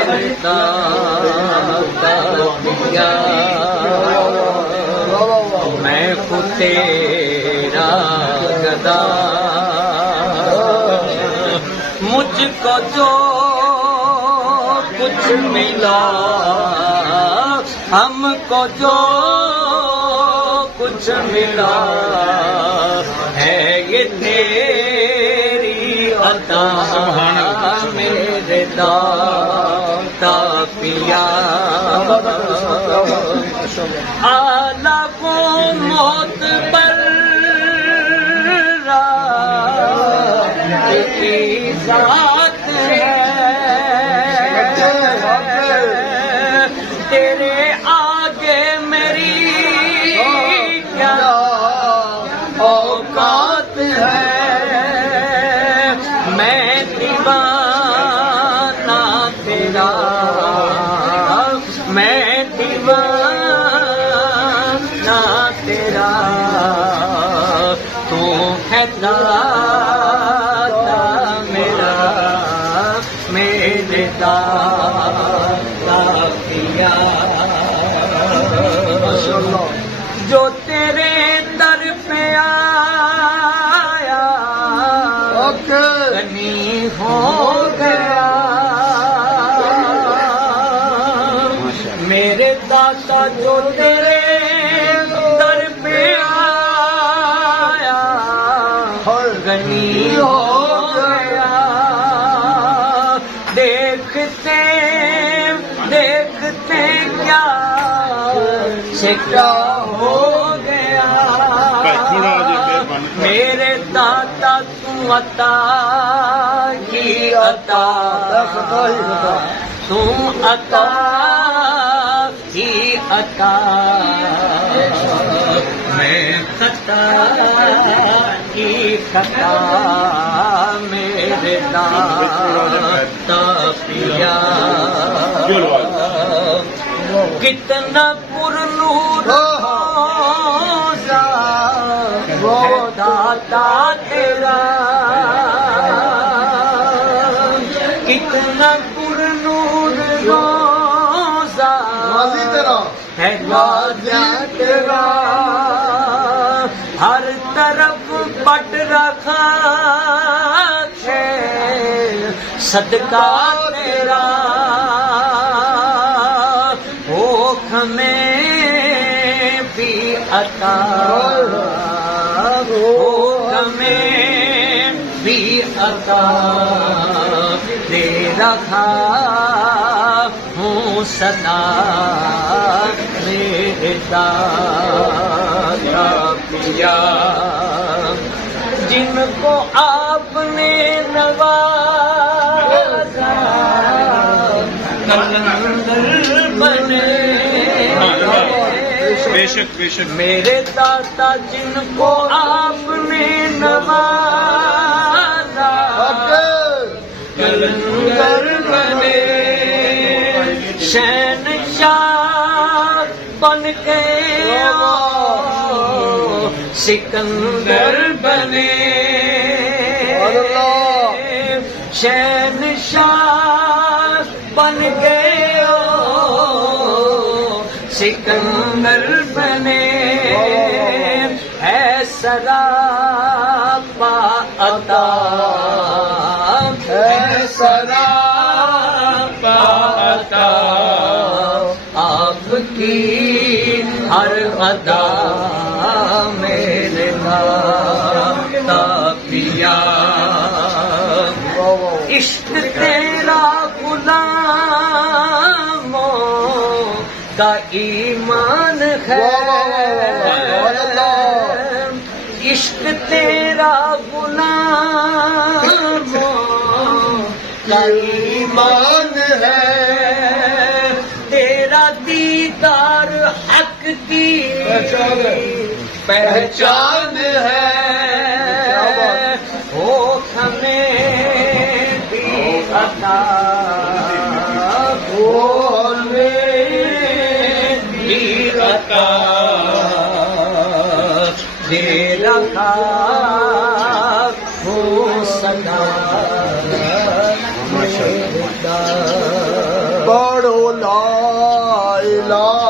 میرے داتا پیا میں خود تیرا گدا مجھ کو جو کچھ ملا ہم کو جو کچھ ملا ہے یہ تیری عطا میرے داتا پیا اعلیٰ کو موت پر کی ذات ہے تیرے آگے میری کیا اوقات ہے میں دیوانہ تیرا میں دیوانہ تیرا تو ہے داتا میرا میرے داتا پیا جو تیرے در پہ آیا غنی ہو گیا میرے داتا جو تیرے در پہ آیا غنی ہو گیا دیکھتے دیکھتے کیا سے کیا ہو گیا میرے داتا تم عطا کی عطا تم عطا کی عطا میں خطا کی خطا میرے داتا پیا کتنا پر نور روزہ وہ داتا تیرا کتنا پر نور روزہ ہے واضح تیرا ہر طرف پٹ رکھا ہے صدقہ تیرا ہمیں بھی عطا ہو ہمیں بھی عطا دے رکھا ہوں سدا میرے داتا پیا جن کو آپ نے نوازا کلندر بنے بے شک میرے داتا جن کو آپ نے نوازا کلندر بنے شہنشاہ بن کے سکندر بنے شہنشاہ بن گئے سکندر بنے ہے سراپا عطا ہے سراپا عطا آپ کی ہر ادا میرے داتا پیا عشق تیرا غلاموں کا ایمان ہے عشق تیرا غلاموں کا ایمان ہے تیرا دیدار حق کی پہچان ہے ہو ہمیں بھی عطا ہو ہمیں بھی عطا دے رکھا ہو سدا لا الہ